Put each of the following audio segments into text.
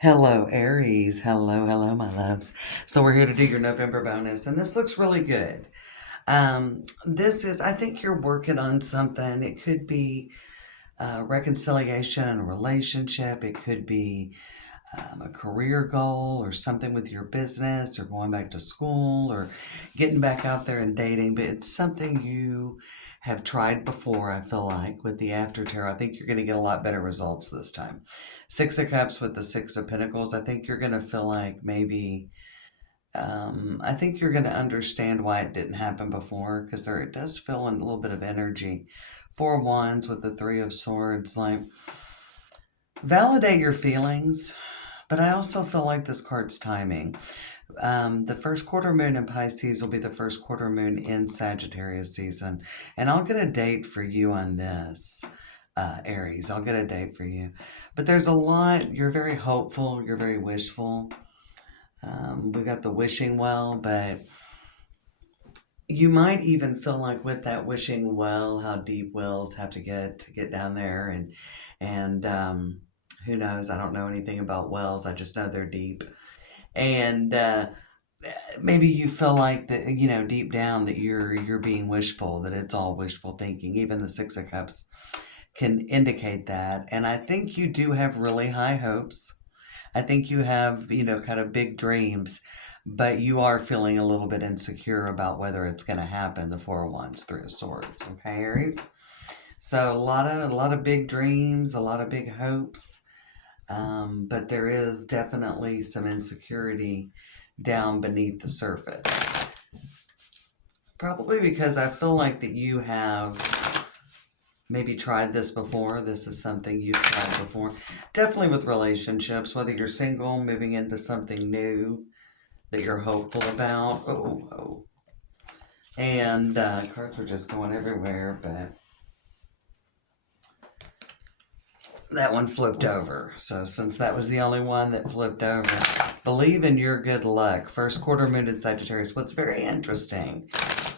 Hello, Aries. Hello, hello, my loves. So we're here to do your November bonus, and this looks really good. This is, I think you're working on something. It could be reconciliation in a relationship. It could be a career goal or something with your business or going back to school or getting back out there and dating. But it's something you have tried before, I feel like, with the after tarot. I think you're going to get a lot better results this time. Six of Cups with the Six of Pentacles. I think you're going to feel like maybe, I think you're going to understand why it didn't happen before because it does feel in a little bit of energy. Four of Wands with the Three of Swords. Like, validate your feelings. But I also feel like this card's timing. The first quarter moon in Pisces will be the first quarter moon in Sagittarius season. And I'll get a date for you on this, Aries. I'll get a date for you. But there's a lot. You're very hopeful. You're very wishful. We got the wishing well, but you might even feel like with that wishing well, how deep wells have to get down there, and who knows? I don't know anything about wells. I just know they're deep, and maybe you feel like that, deep down that you're being wishful, that it's all wishful thinking. Even the Six of Cups can indicate that, and I think you do have really high hopes. I think you have, kind of big dreams, but you are feeling a little bit insecure about whether it's going to happen. The Four of Wands, Three of Swords. Okay, Aries. So a lot of big dreams, a lot of big hopes, but there is definitely some insecurity down beneath the surface. Probably because I feel like that you have maybe tried this before. This is something you've tried before. Definitely with relationships, whether you're single, moving into something new that you're hopeful about. Oh. And cards were just going everywhere, but that one flipped over. So since that was the only one that flipped over, believe in your good luck. First quarter moon in Sagittarius. What's very interesting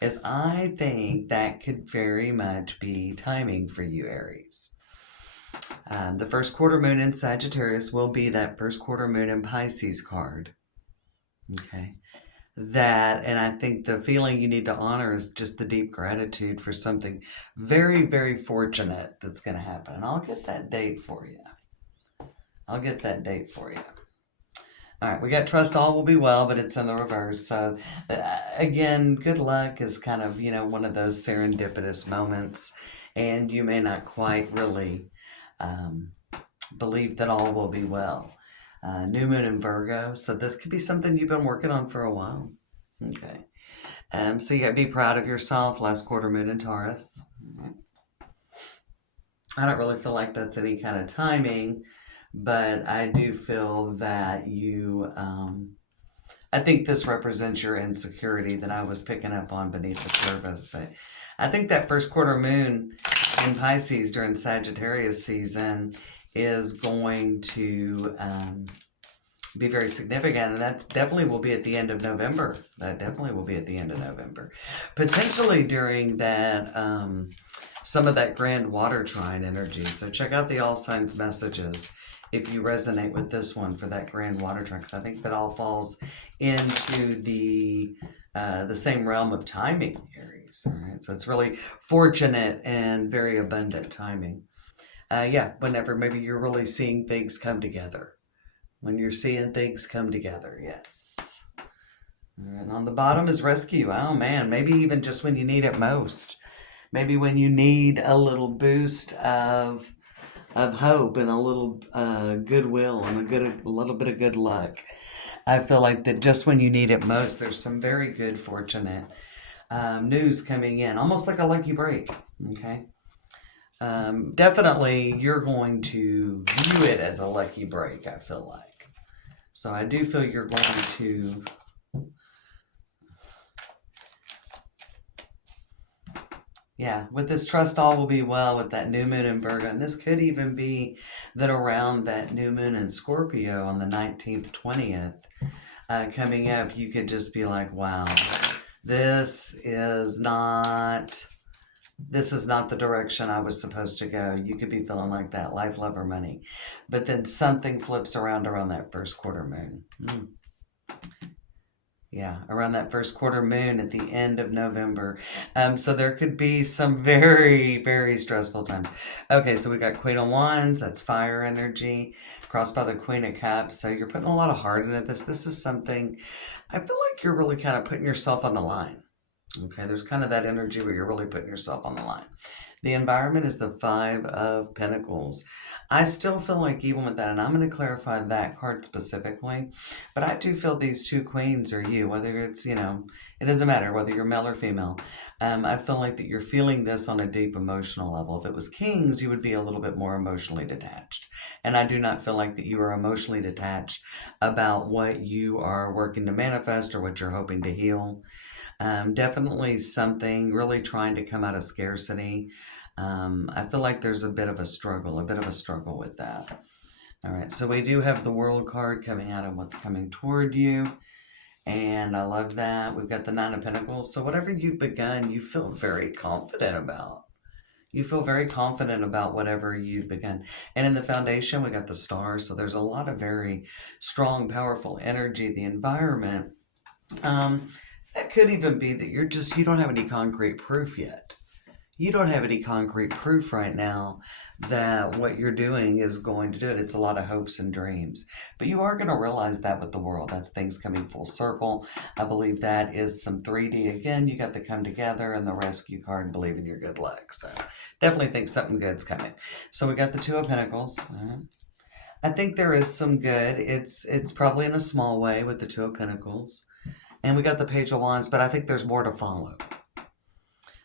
is I think that could very much be timing for you, Aries. The first quarter moon in Sagittarius will be that first quarter moon in Pisces card. Okay. And I think the feeling you need to honor is just the deep gratitude for something very, very fortunate that's going to happen. And I'll get that date for you. I'll get that date for you. All right, we got trust all will be well, but it's in the reverse. So, again, good luck is kind of, one of those serendipitous moments. And you may not quite really believe that all will be well. New moon in Virgo. So this could be something you've been working on for a while. Okay. So you got to be proud of yourself. Last quarter moon in Taurus. I don't really feel like that's any kind of timing, but I do feel that I think this represents your insecurity that I was picking up on beneath the surface. But I think that first quarter moon in Pisces during Sagittarius season is going to be very significant, and that definitely will be at the end of November. Potentially during that, some of that grand water trine energy. So check out the all signs messages if you resonate with this one for that grand water trine, because I think that all falls into the same realm of timing, Aries. All right, so it's really fortunate and very abundant timing. Whenever maybe you're really seeing things come together. When you're seeing things come together, yes. And on the bottom is rescue. Oh man, maybe even just when you need it most. Maybe when you need a little boost of hope and a little goodwill and a little bit of good luck. I feel like that just when you need it most, there's some very good, fortunate news coming in, almost like a lucky break. Okay. Definitely, you're going to view it as a lucky break, I feel like. So I do feel you're going to with this trust all will be well with that new moon in Virgo. And this could even be that around that new moon in Scorpio on the 19th, 20th coming up, you could just be like, wow, this is not This is not the direction I was supposed to go. You could be feeling like that, life, love, or money. But then something flips around that first quarter moon. Yeah, around that first quarter moon at the end of November. So there could be some very, very stressful times. Okay, so we got Queen of Wands, that's fire energy, crossed by the Queen of Cups. So you're putting a lot of heart into this. This is something, I feel like you're really kind of putting yourself on the line. Okay, there's kind of that energy where you're really putting yourself on the line. The environment is the Five of Pentacles. I still feel like even with that, and I'm going to clarify that card specifically, but I do feel these two queens are you, whether it's, it doesn't matter whether you're male or female. I feel like that you're feeling this on a deep emotional level. If it was kings, you would be a little bit more emotionally detached. And I do not feel like that you are emotionally detached about what you are working to manifest or what you're hoping to heal. Definitely something really trying to come out of scarcity. I feel like there's a bit of a struggle with that. All right, so we do have the World card coming out of what's coming toward you. And I love that. We've got the Nine of Pentacles. So whatever you've begun, you feel very confident about. You feel very confident about whatever you've begun. And in the foundation, we got the stars. So there's a lot of very strong, powerful energy. The environment. That could even be that you don't have any concrete proof yet. You don't have any concrete proof right now that what you're doing is going to do it. It's a lot of hopes and dreams. But you are going to realize that with the world. That's things coming full circle. I believe that is some 3D. Again, you got the come together and the rescue card and believe in your good luck. So definitely think something good's coming. So we got the Two of Pentacles. I think there is some good. It's probably in a small way with the Two of Pentacles. And we got the Page of Wands, but I think there's more to follow.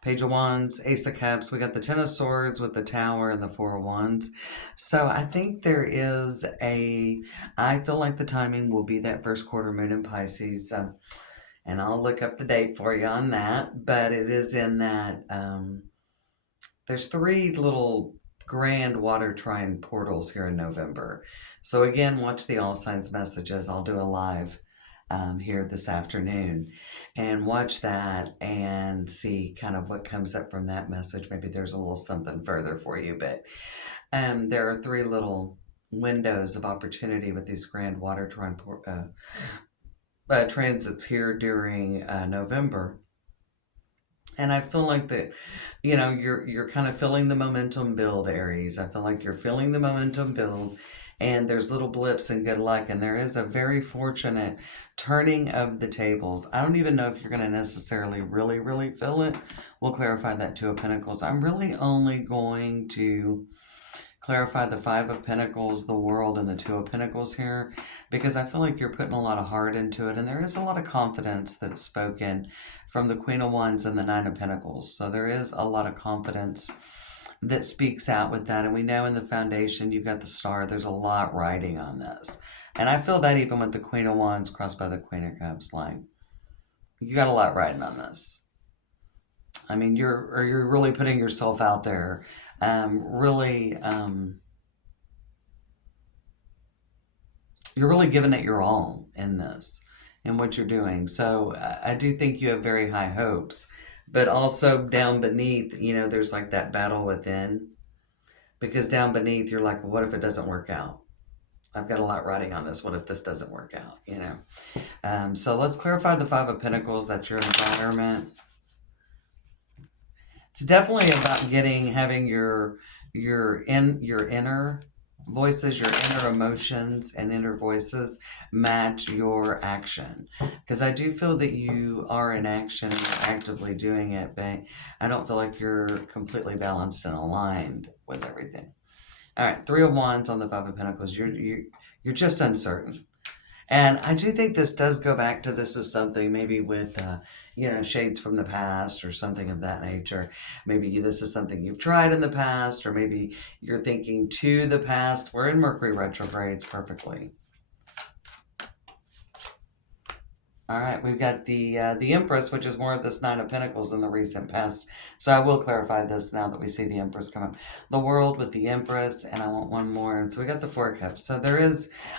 Page of Wands, Ace of Cups. We got the Ten of Swords with the Tower and the Four of Wands. So I think I feel like the timing will be that first quarter moon in Pisces. And I'll look up the date for you on that. But it is in that, there's three little grand water trine portals here in November. So again, watch the All Signs messages. I'll do a live here this afternoon and watch that and see kind of what comes up from that message. Maybe there's a little something further for you, but there are three little windows of opportunity with these grand water transits here during November. And I feel like that, you're kind of feeling the momentum build, Aries. I feel like you're feeling the momentum build, and there's little blips in good luck, and there is a very fortunate turning of the tables. I don't even know if you're going to necessarily really, really feel it. We'll clarify that Two of Pentacles. I'm really only going to clarify the Five of Pentacles, the World, and the Two of Pentacles here, because I feel like you're putting a lot of heart into it, and there is a lot of confidence that's spoken from the Queen of Wands and the Nine of Pentacles. So there is a lot of confidence that speaks out with that, and we know in the foundation you've got the Star. There's a lot riding on this, and I feel that even with the Queen of Wands crossed by the Queen of Cups line, you got a lot riding on this. I mean, you're really putting yourself out there, really. You're really giving it your all in this, in what you're doing. So I do think you have very high hopes, but also down beneath, there's like that battle within, because down beneath you're like, well, what if it doesn't work out? I've got a lot riding on this. What if this doesn't work out? So let's clarify the Five of Pentacles. That's your environment. It's definitely about having your inner voices, your inner emotions and inner voices match your action. Because I do feel that you are in action and you're actively doing it, but I don't feel like you're completely balanced and aligned with everything. All right, Three of Wands on the Five of Pentacles. You're just uncertain. And I do think this does go back to this is something maybe with, shades from the past or something of that nature. Maybe this is something you've tried in the past, or maybe you're thinking to the past. We're in Mercury retrogrades perfectly. All right, we've got the Empress, which is more of this Nine of Pentacles in the recent past. So I will clarify this now that we see the Empress come up. The World with the Empress, and I want one more. And so we got the Four of Cups. So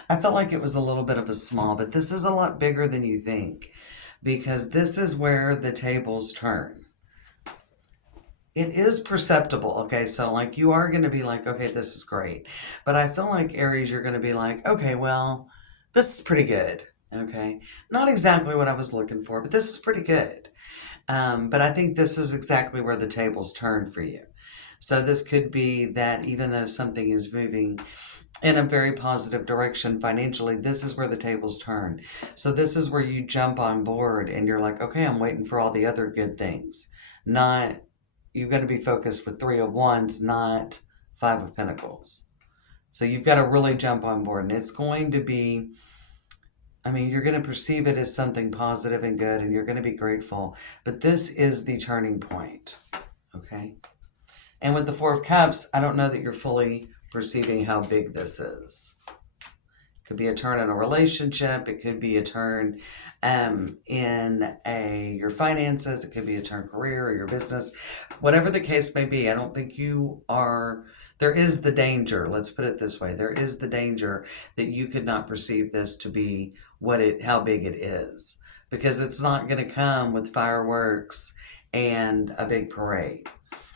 I felt like it was a little bit of a small, but this is a lot bigger than you think, because this is where the tables turn. it is perceptible. Okay, so like you are going to be like, okay, this is great. But I feel like Aries, you're going to be like, okay, well, this is pretty good. Okay, not exactly what I was looking for, but this is pretty good. But I think this is exactly where the tables turn for you. So this could be that even though something is moving in a very positive direction financially, this is where the tables turn. So this is where you jump on board and you're like, okay, I'm waiting for all the other good things. Not, you've got to be focused with Three of Wands, not Five of Pentacles. So you've got to really jump on board, and it's going to be, I mean, you're going to perceive it as something positive and good, and you're going to be grateful. But this is the turning point. Okay. And with the Four of Cups, I don't know that you're fully perceiving how big this is. It could be a turn in a relationship. It could be a turn in your finances. It could be a turn career or your business. Whatever the case may be, I don't think you are. There is the danger. Let's put it this way: there is the danger that you could not perceive this to be how big it is, because it's not going to come with fireworks and a big parade.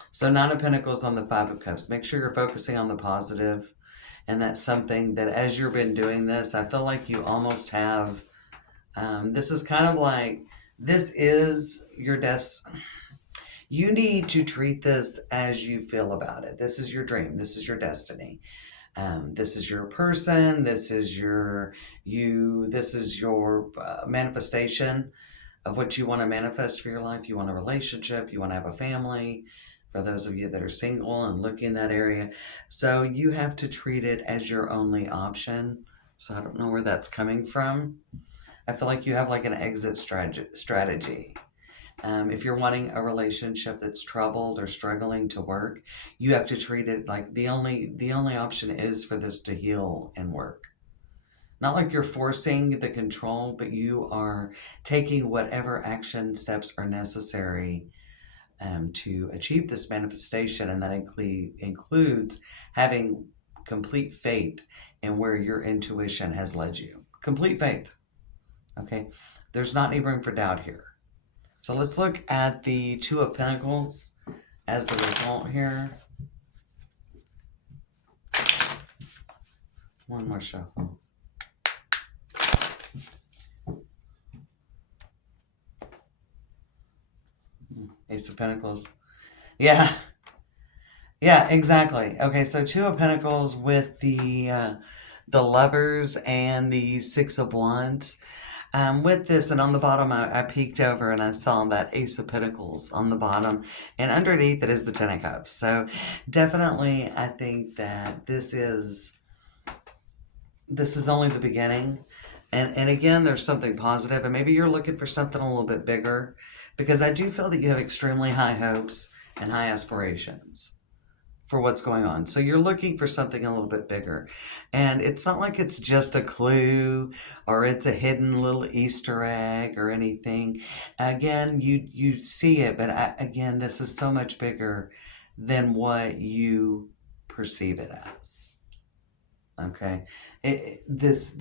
So Nine of Pentacles on the Five of Cups. Make sure you're focusing on the positive, and that's something that as you've been doing this, I feel like you almost have. This is kind of like this is your You need to treat this as you feel about it. This is your dream. This is your destiny. This is your person. This is your you. This is your manifestation of what you want to manifest for your life. You want a relationship. You want to have a family. For those of you that are single and looking in that area. So you have to treat it as your only option. So I don't know where that's coming from. I feel like you have like an exit strategy. If you're wanting a relationship that's troubled or struggling to work, you have to treat it like the only option is for this to heal and work. Not like you're forcing the control, but you are taking whatever action steps are necessary to achieve this manifestation, and that includes having complete faith in where your intuition has led you. Complete faith. Okay, there's not any room for doubt here. So let's look at the Two of Pentacles as the result here. One more shuffle. Ace of Pentacles. Yeah, yeah, exactly. Okay, so Two of Pentacles with the Lovers and the Six of Wands. With this, and on the bottom, I peeked over and I saw that Ace of Pentacles on the bottom, and underneath it is the Ten of Cups. So definitely, I think that this is only the beginning. And again, there's something positive, and maybe you're looking for something a little bit bigger, because I do feel that you have extremely high hopes and high aspirations for what's going on. So you're looking for something a little bit bigger. And it's not like it's just a clue or it's a hidden little Easter egg or anything. Again, you see it, but again, this is so much bigger than what you perceive it as. Okay, this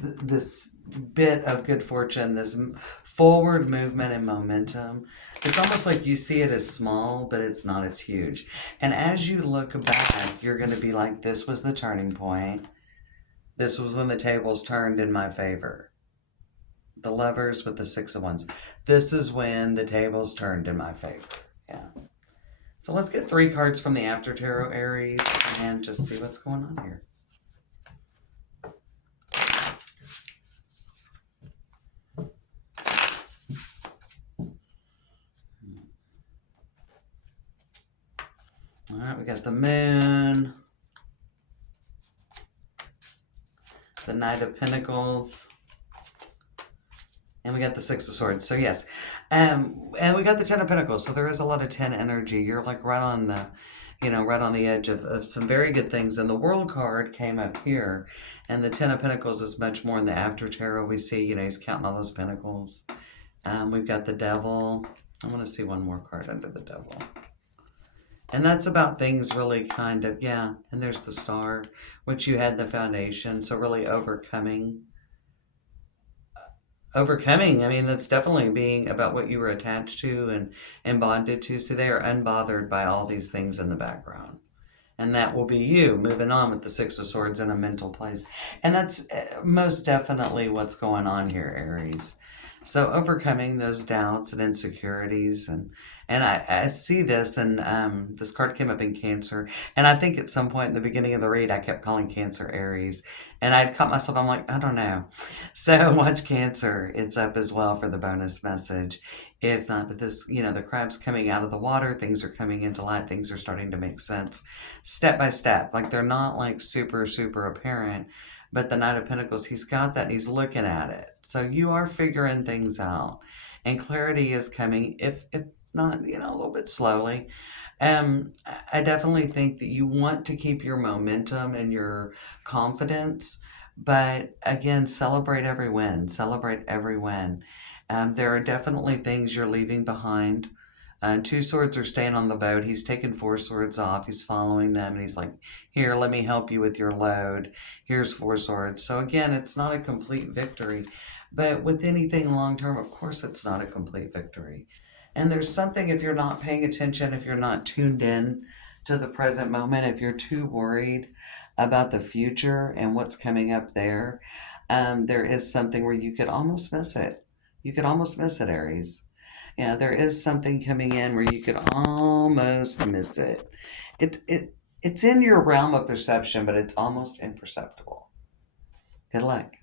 bit of good fortune, this forward movement and momentum, it's almost like you see it as small, but it's not. It's huge. And as you look back, you're going to be like, this was the turning point. This was when the tables turned in my favor. The Lovers with the Six of Wands. This is when the tables turned in my favor. Yeah. So let's get 3 cards from the After Tarot, Aries, and just see what's going on here. All right, we got the Moon, the Knight of Pentacles, and we got the Six of Swords. So yes, and we got the Ten of Pentacles. So there is a lot of 10 energy. You're like right on the, right on the edge of some very good things. And the World card came up here, and the Ten of Pentacles is much more in the After Tarot. We see, he's counting all those pentacles. We've got the Devil. I want to see one more card under the Devil. And that's about things really kind of, yeah. And there's the Star, which you had the foundation. So really overcoming Overcoming, I mean, that's definitely being about what you were attached to and bonded to. So they are unbothered by all these things in the background. And that will be you moving on with the Six of Swords in a mental place. And that's most definitely what's going on here, Aries. So overcoming those doubts and insecurities, and I see this, and this card came up in Cancer, and I think at some point in the beginning of the read I kept calling Cancer Aries, and I'd caught myself. I'm like, I don't know. So watch Cancer. It's up as well for the bonus message. If not, but this, the crab's coming out of the water. Things are coming into light. Things are starting to make sense step by step. Like they're not like super, super apparent. But the Knight of Pentacles, he's got that and he's looking at it. So you are figuring things out. And clarity is coming, if not, a little bit slowly. I definitely think that you want to keep your momentum and your confidence. But again, celebrate every win. Celebrate every win. There are definitely things you're leaving behind. Two swords are staying on the boat. He's taken four swords off. He's following them and he's like, here, let me help you with your load. Here's four swords. So again, it's not a complete victory. But with anything long term, of course, it's not a complete victory. And there's something, if you're not paying attention, if you're not tuned in to the present moment, if you're too worried about the future and what's coming up there, there is something where you could almost miss it. You could almost miss it, Aries. Yeah, there is something coming in where you could almost miss it. It's in your realm of perception, but it's almost imperceptible. Good luck.